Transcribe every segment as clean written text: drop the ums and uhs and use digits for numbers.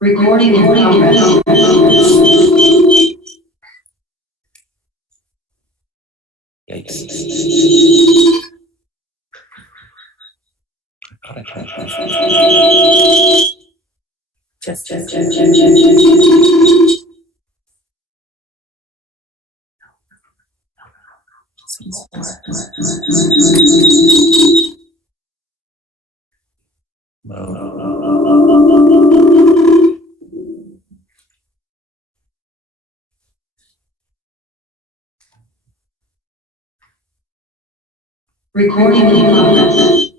Recording in progress. Yikes. Just. Recording in progress.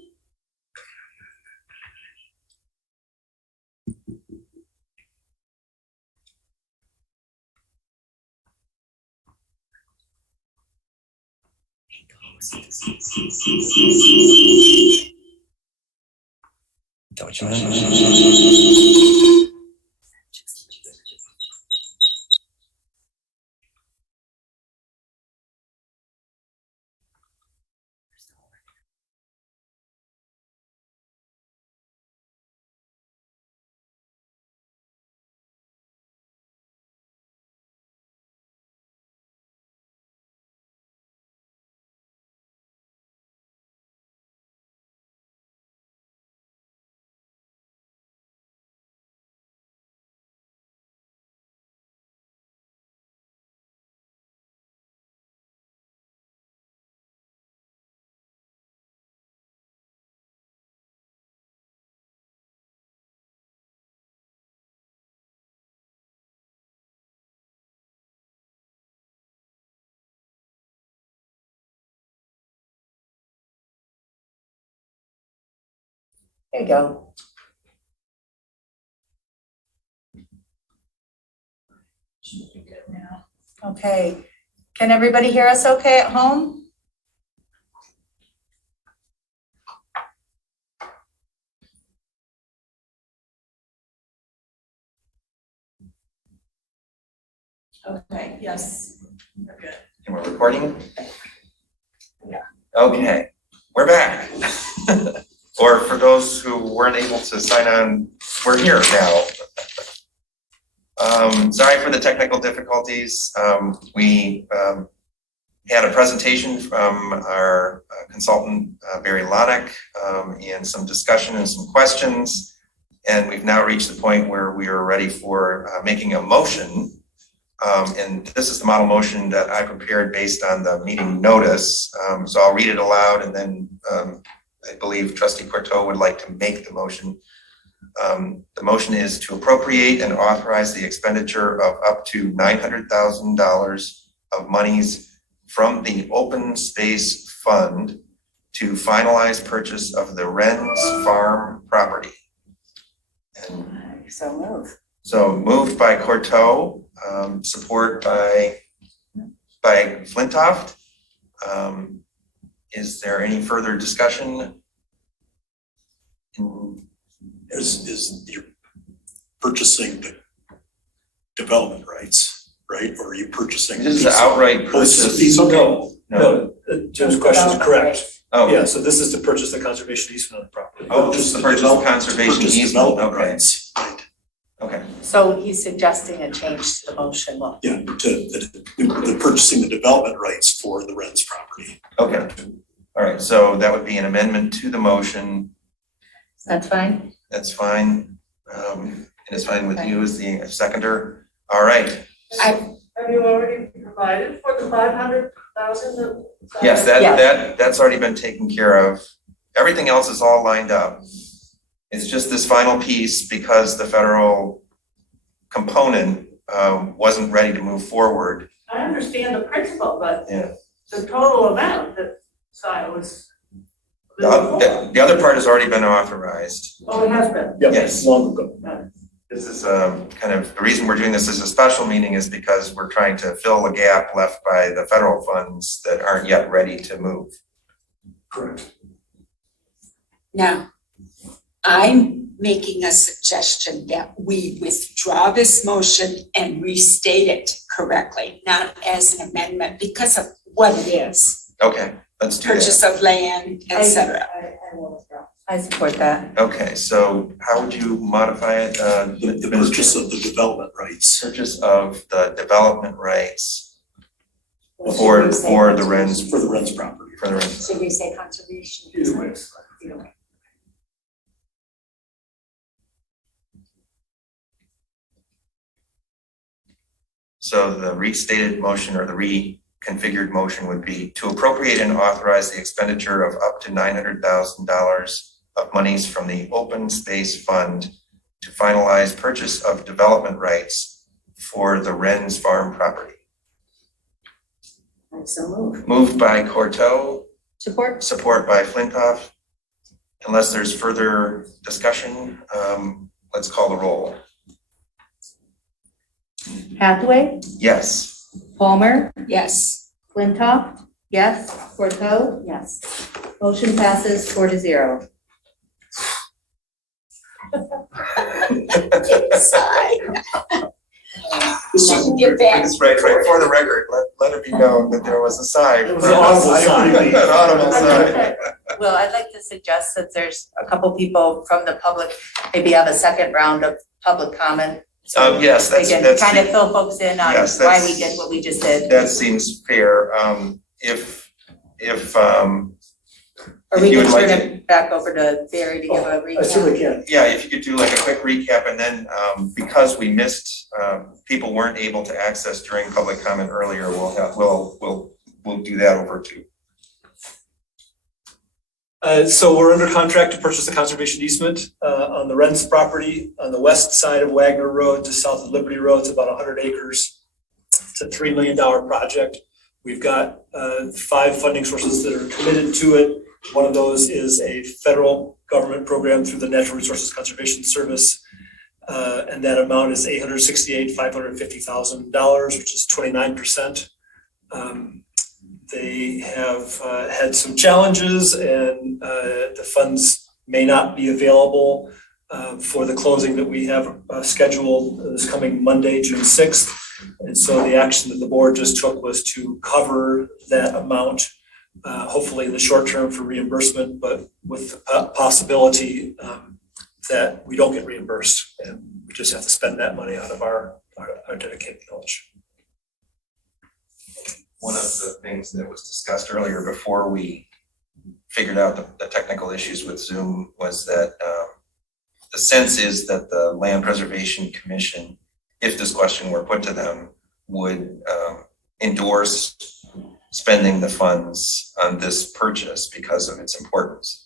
Don't you mind? There you go. Should be good now. Okay. Can everybody hear us okay at home? Okay, yes. We're good. And we're recording? Yeah. Okay, we're back. Or for those who weren't able to sign on, we're here now. Sorry for the technical difficulties. We had a presentation from our consultant, Barry Lonick, and some discussion and some questions. And we've now reached the point where we are ready for making a motion. And this is the model motion that I prepared based on the meeting notice. So I'll read it aloud, and then I believe Trustee Courteau would like to make the motion. The motion is to appropriate and authorize the expenditure of up to $900,000 of monies from the Open Space Fund to finalize purchase of the Wren's Farm property. And So move. so moved by Courteau, support by Flintoft. Is there any further discussion? Is you're purchasing the development rights, right? Or are you purchasing? This is an outright purchase. No, Jim's question is correct. Oh, Yeah, so this is to purchase the conservation easement on the property. oh, just the purchase of conservation easement. Development Okay, rights, right? okay. So he's suggesting a change to the motion. Well, Yeah, the purchasing the development rights for the Wren's property. Okay. All right, so that would be an amendment to the motion. that's fine. That's fine. And it's fine with you as the seconder. All right. Have you already provided for the 500,000? Yes, that's already been taken care of. Everything else is all lined up. It's just this final piece because the federal component wasn't ready to move forward. I understand the principle, but Yeah. the total amount that Scio was. The other part has already been authorized. Oh, it has been. Yep, Yes. long ago. This is kind of, the reason we're doing this as a special meeting is because we're trying to fill a gap left by the federal funds that aren't yet ready to move. Correct. Now, I'm making a suggestion that we withdraw this motion and restate it correctly, not as an amendment because of what it is. Okay, let's do that. Purchase of land, etc. I will withdraw. I support that. Okay, so how would you modify it? The purchase of the development rights. Purchase of the development rights for the Wrens, For the Wrens property. for the Wrens. Should we say conservation? Either way. Either way. So the restated motion or the reconfigured motion would be to appropriate and authorize the expenditure of up to $900,000 of monies from the open space fund to finalize purchase of development rights for the Wrens Farm property. So move. Moved by Corto, Support? support by Flintoff. Unless there's further discussion, let's call the roll. Hathaway, Yes. Palmer, Yes. Flintoff, yes, Corto, Yes. motion passes 4-0. We shouldn't get back. It's right for the record, let it be known that there was a sigh. It was an audible sigh. An audible sigh. Well, I'd like to suggest that there's a couple people from the public, maybe have a second round of public comment. Yes, We can that's, kind of fill folks in on Yes, why that's- we did what we just did. that seems fair. Or we you can would like turn to- it back over to Barry to give a I certainly recap. can. Yeah, if you could do like a quick recap and then, because we missed, people weren't able to access during public comment earlier, we'll do that over too. So we're under contract to purchase a conservation easement on the Wrens property on the west side of Wagner Road, just south of Liberty Road. It's about 100 acres. It's a $3 million project. We've got 5 funding sources that are committed to it. One of those is a federal government program through the Natural Resources Conservation Service. And that amount is $868,550,000, which is 29%. They have had some challenges and the funds may not be available for the closing that we have scheduled this coming Monday, June 6th. And so the action that the board just took was to cover that amount, hopefully in the short term for reimbursement, but with the possibility that we don't get reimbursed and we just have to spend that money out of our dedicated knowledge. One of the things that was discussed earlier before we figured out the technical issues with Zoom was that the sense is that the Land Preservation Commission, if this question were put to them, would endorse spending the funds on this purchase because of its importance.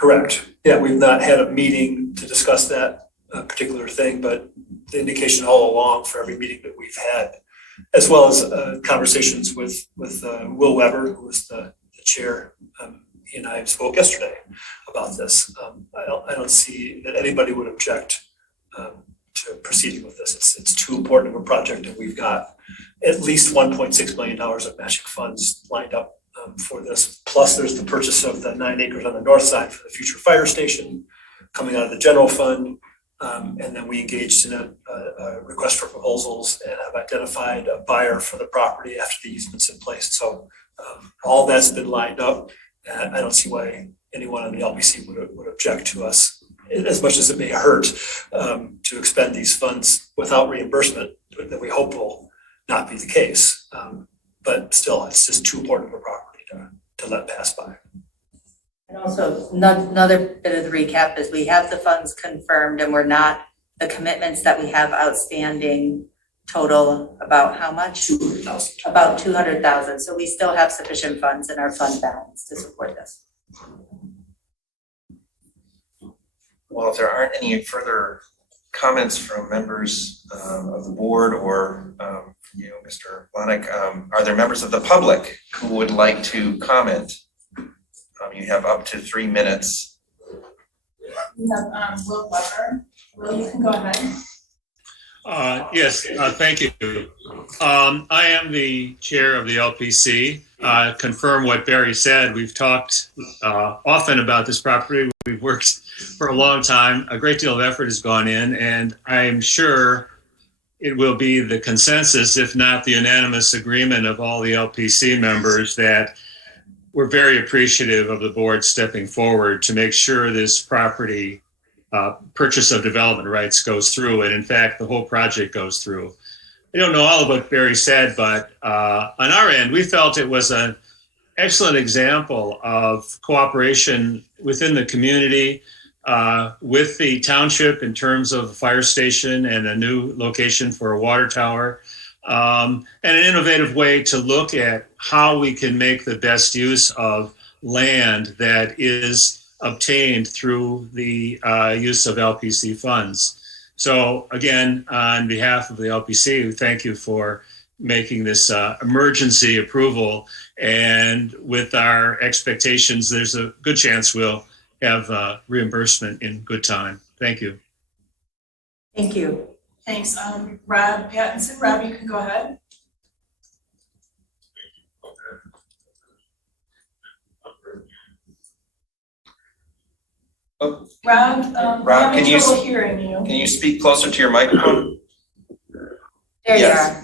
Correct. Yeah, we've not had a meeting to discuss that particular thing, but the indication all along for every meeting that we've had, as well as conversations with Will Weber, who was the chair. He and I spoke yesterday about this. I don't see that anybody would object to proceeding with this. It's too important of a project, and we've got at least $1.6 million of matching funds lined up for this. Plus, there's the purchase of the 9 acres on the north side for the future fire station coming out of the general fund. And then we engaged in a request for proposals and have identified a buyer for the property after the easement's in place. So all that's been lined up, and I don't see why anyone on the LPC would object to us, as much as it may hurt, to expend these funds without reimbursement, that we hope will not be the case. But still, it's just too important of a property to let pass by. And also, another bit of the recap is we have the funds confirmed and we're not, the commitments that we have outstanding total about how much? 200,000. About 200,000. So we still have sufficient funds in our fund balance to support this. Well, if there aren't any further comments from members of the board or you, Mr. Lonick, are there members of the public who would like to comment? You have up to 3 minutes. We have Will Weber. Will, you can go ahead. Yes, thank you. I am the chair of the LPC. Confirm what Barry said. We've talked often about this property. We've worked for a long time. A great deal of effort has gone in, and I'm sure it will be the consensus, if not the unanimous agreement of all the LPC members, that we're very appreciative of the board stepping forward to make sure this property purchase of development rights goes through, and in fact, the whole project goes through. I don't know all of what Barry said, but on our end, we felt it was an excellent example of cooperation within the community, with the township in terms of a fire station and a new location for a water tower, and an innovative way to look at how we can make the best use of land that is obtained through the use of LPC funds. So again, on behalf of the LPC, we thank you for making this emergency approval. And with our expectations, there's a good chance we'll have reimbursement in good time. Thank you. Thank you. Thanks. Rob Pattinson, Rob, you can go ahead. Oh. Rob, Rob, we're having can you trouble hearing you. Can you speak closer to your microphone? There you Yes. are.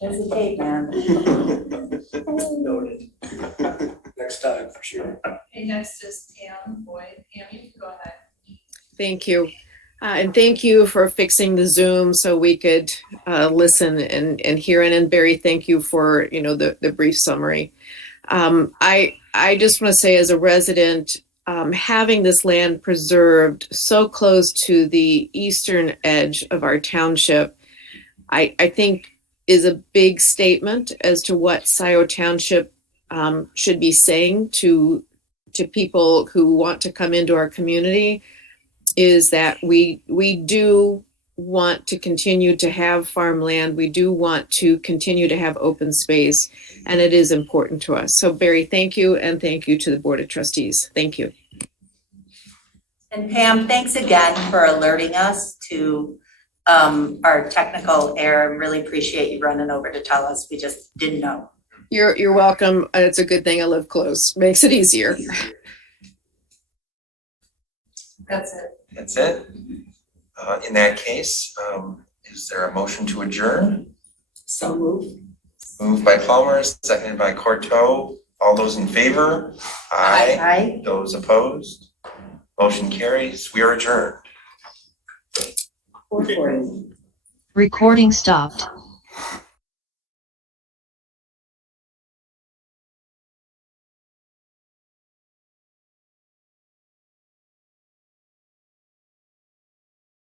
There's a tape, man. Noted. Next time, for sure. Okay, next is Pam Boyd. Pam, you can go ahead. Thank you. And thank you for fixing the Zoom so we could listen and hear. And Barry, thank you for, the brief summary. I just want to say, as a resident, having this land preserved so close to the eastern edge of our township, I think is a big statement as to what Scio Township should be saying to people who want to come into our community, is that we do want to continue to have farmland. We do want to continue to have open space, and it is important to us. So Barry, thank you, and thank you to the Board of Trustees. Thank you. And Pam, thanks again for alerting us to our technical error. Really appreciate you running over to tell us. We just didn't know. You're welcome. It's a good thing I live close. Makes it easier. That's it. That's it. In that case, is there a motion to adjourn? So moved. Moved by Palmer, seconded by Courteau. All those in favor? Aye. Aye. Those opposed? Motion carries. We are adjourned. Recording. Recording stopped.